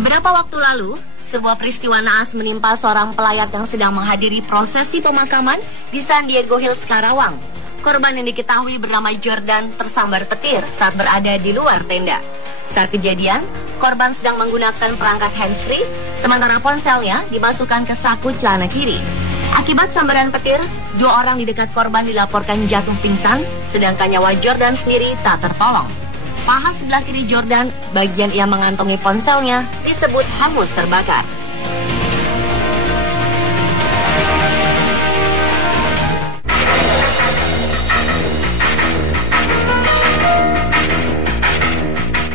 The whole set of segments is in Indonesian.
Beberapa waktu lalu, sebuah peristiwa naas menimpa seorang pelayat yang sedang menghadiri prosesi pemakaman di San Diego Hills, Karawang. Korban yang diketahui bernama Jordan tersambar petir saat berada di luar tenda. Saat kejadian, korban sedang menggunakan perangkat handsfree, sementara ponselnya dimasukkan ke saku celana kiri. Akibat sambaran petir, 2 orang di dekat korban dilaporkan jatuh pingsan, sedangkan nyawa Jordan sendiri tak tertolong. Paha sebelah kiri Jordan, bagian ia mengantongi ponselnya, disebut hangus terbakar.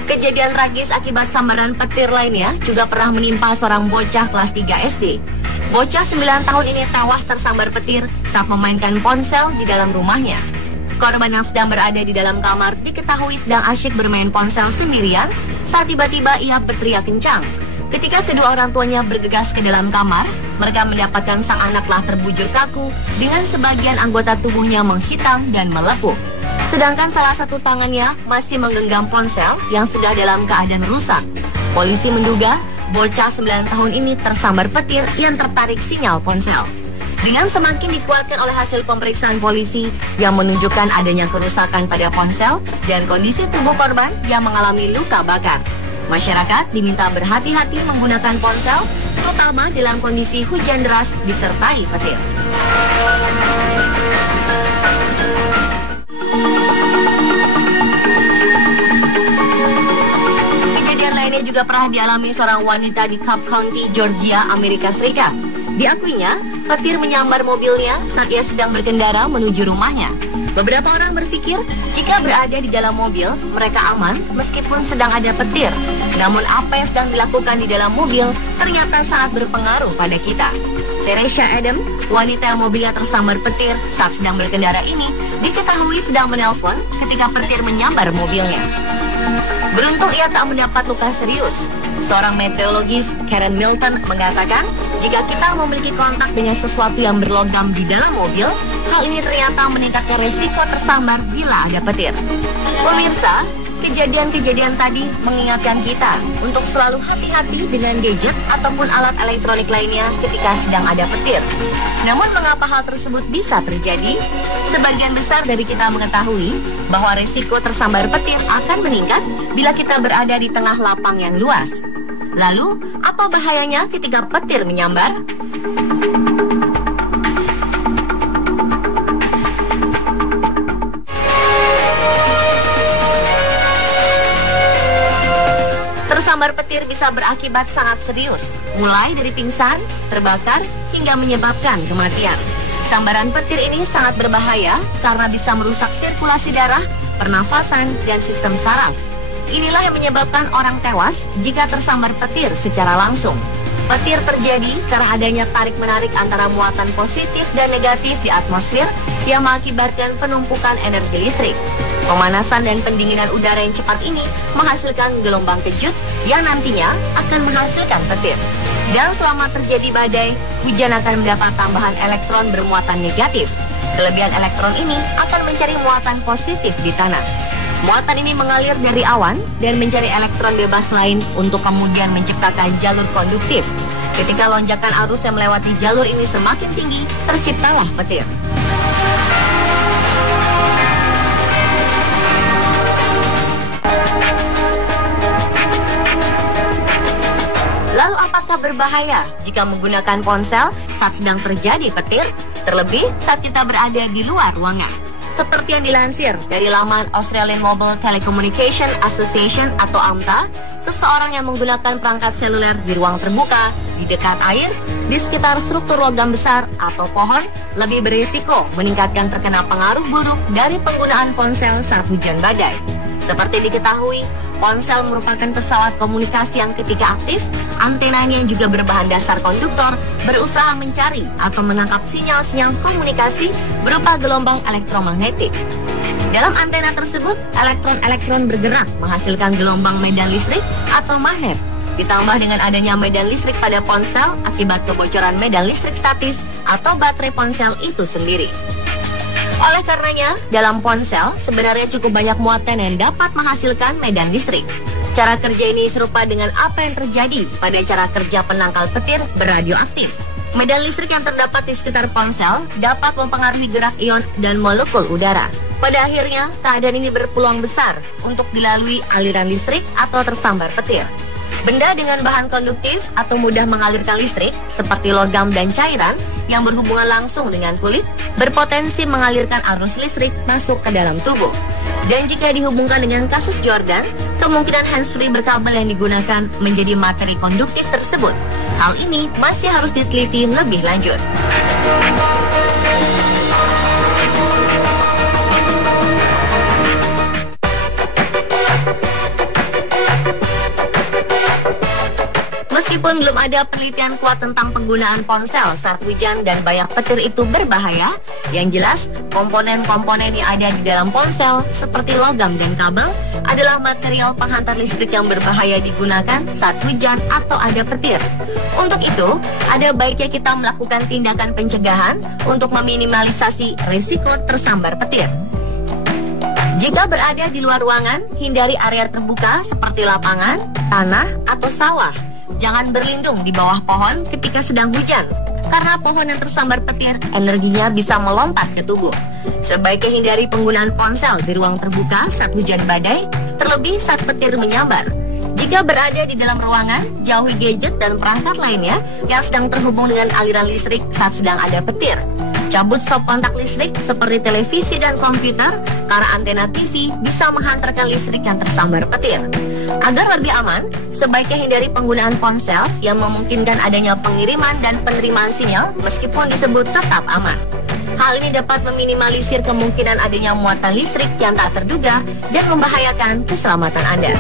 Kejadian tragis akibat sambaran petir lainnya juga pernah menimpa seorang bocah kelas 3 SD. Bocah 9 tahun ini tewas tersambar petir saat memainkan ponsel di dalam rumahnya. Korban yang sedang berada di dalam kamar diketahui sedang asyik bermain ponsel sendirian saat tiba-tiba ia berteriak kencang. Ketika kedua orang tuanya bergegas ke dalam kamar, mereka mendapatkan sang anak telah terbujur kaku dengan sebagian anggota tubuhnya menghitam dan melepuh. Sedangkan salah satu tangannya masih menggenggam ponsel yang sudah dalam keadaan rusak. Polisi menduga bocah 9 tahun ini tersambar petir yang tertarik sinyal ponsel. Dengan semakin dikuatkan oleh hasil pemeriksaan polisi yang menunjukkan adanya kerusakan pada ponsel dan kondisi tubuh korban yang mengalami luka bakar. Masyarakat diminta berhati-hati menggunakan ponsel, terutama dalam kondisi hujan deras disertai petir. Kejadian lainnya juga pernah dialami seorang wanita di Cobb County, Georgia, Amerika Serikat. Diakuinya, petir menyambar mobilnya saat ia sedang berkendara menuju rumahnya. Beberapa orang berpikir jika berada di dalam mobil, mereka aman meskipun sedang ada petir. Namun apa yang sedang dilakukan di dalam mobil ternyata sangat berpengaruh pada kita. Teresha Adam, wanita yang mobilnya tersambar petir saat sedang berkendara ini, diketahui sedang menelpon ketika petir menyambar mobilnya. Beruntung ia tak mendapat luka serius. Seorang meteorologis, Karen Milton, mengatakan jika kita memiliki kontak dengan sesuatu yang berlogam di dalam mobil, hal ini ternyata meningkatkan resiko tersambar bila ada petir. Pemirsa, kejadian-kejadian tadi mengingatkan kita untuk selalu hati-hati dengan gadget ataupun alat elektronik lainnya ketika sedang ada petir. Namun mengapa hal tersebut bisa terjadi? Sebagian besar dari kita mengetahui bahwa resiko tersambar petir akan meningkat bila kita berada di tengah lapang yang luas. Lalu, apa bahayanya ketika petir menyambar? Tersambar petir bisa berakibat sangat serius, mulai dari pingsan, terbakar, hingga menyebabkan kematian. Sambaran petir ini sangat berbahaya karena bisa merusak sirkulasi darah, pernafasan, dan sistem saraf. Inilah yang menyebabkan orang tewas jika tersambar petir secara langsung. Petir terjadi karena adanya tarik-menarik antara muatan positif dan negatif di atmosfer yang mengakibatkan penumpukan energi listrik. Pemanasan dan pendinginan udara yang cepat ini menghasilkan gelombang kejut yang nantinya akan menghasilkan petir. Dan selama terjadi badai, hujan akan mendapat tambahan elektron bermuatan negatif. Kelebihan elektron ini akan mencari muatan positif di tanah. Muatan ini mengalir dari awan dan mencari elektron bebas lain untuk kemudian menciptakan jalur konduktif. Ketika lonjakan arus yang melewati jalur ini semakin tinggi, terciptalah petir. Lalu apakah berbahaya jika menggunakan ponsel saat sedang terjadi petir? Terlebih saat kita berada di luar ruangan. Seperti yang dilansir dari laman Australian Mobile Telecommunication Association atau AMTA, seseorang yang menggunakan perangkat seluler di ruang terbuka, di dekat air, di sekitar struktur logam besar atau pohon, lebih berisiko meningkatkan terkena pengaruh buruk dari penggunaan ponsel saat hujan badai. Seperti diketahui, ponsel merupakan pesawat komunikasi yang ketika aktif, antenanya yang juga berbahan dasar konduktor berusaha mencari atau menangkap sinyal-sinyal komunikasi berupa gelombang elektromagnetik. Dalam antena tersebut, elektron-elektron bergerak menghasilkan gelombang medan listrik atau magnet. Ditambah dengan adanya medan listrik pada ponsel akibat kebocoran medan listrik statis atau baterai ponsel itu sendiri. Oleh karenanya, dalam ponsel sebenarnya cukup banyak muatan yang dapat menghasilkan medan listrik. Cara kerja ini serupa dengan apa yang terjadi pada cara kerja penangkal petir beradioaktif. Medan listrik yang terdapat di sekitar ponsel dapat mempengaruhi gerak ion dan molekul udara. Pada akhirnya, keadaan ini berpeluang besar untuk dilalui aliran listrik atau tersambar petir. Benda dengan bahan konduktif atau mudah mengalirkan listrik, seperti logam dan cairan yang berhubungan langsung dengan kulit, berpotensi mengalirkan arus listrik masuk ke dalam tubuh. Dan jika dihubungkan dengan kasus Jordan, kemungkinan handsfree berkabel yang digunakan menjadi materi konduktif tersebut. Hal ini masih harus diteliti lebih lanjut. Meskipun belum ada penelitian kuat tentang penggunaan ponsel saat hujan dan banyak petir itu berbahaya, yang jelas komponen-komponen yang ada di dalam ponsel seperti logam dan kabel adalah material penghantar listrik yang berbahaya digunakan saat hujan atau ada petir. Untuk itu, ada baiknya kita melakukan tindakan pencegahan untuk meminimalisasi risiko tersambar petir. Jika berada di luar ruangan, hindari area terbuka seperti lapangan, tanah, atau sawah. Jangan berlindung di bawah pohon ketika sedang hujan, karena pohon yang tersambar petir energinya bisa melompat ke tubuh. Sebaiknya hindari penggunaan ponsel di ruang terbuka saat hujan badai, terlebih saat petir menyambar. Jika berada di dalam ruangan, jauhi gadget dan perangkat lainnya yang sedang terhubung dengan aliran listrik saat sedang ada petir. Cabut stop kontak listrik seperti televisi dan komputer, karena antena TV bisa menghantarkan listrik yang tersambar petir. Agar lebih aman, sebaiknya hindari penggunaan ponsel yang memungkinkan adanya pengiriman dan penerimaan sinyal meskipun disebut tetap aman. Hal ini dapat meminimalisir kemungkinan adanya muatan listrik yang tak terduga dan membahayakan keselamatan Anda.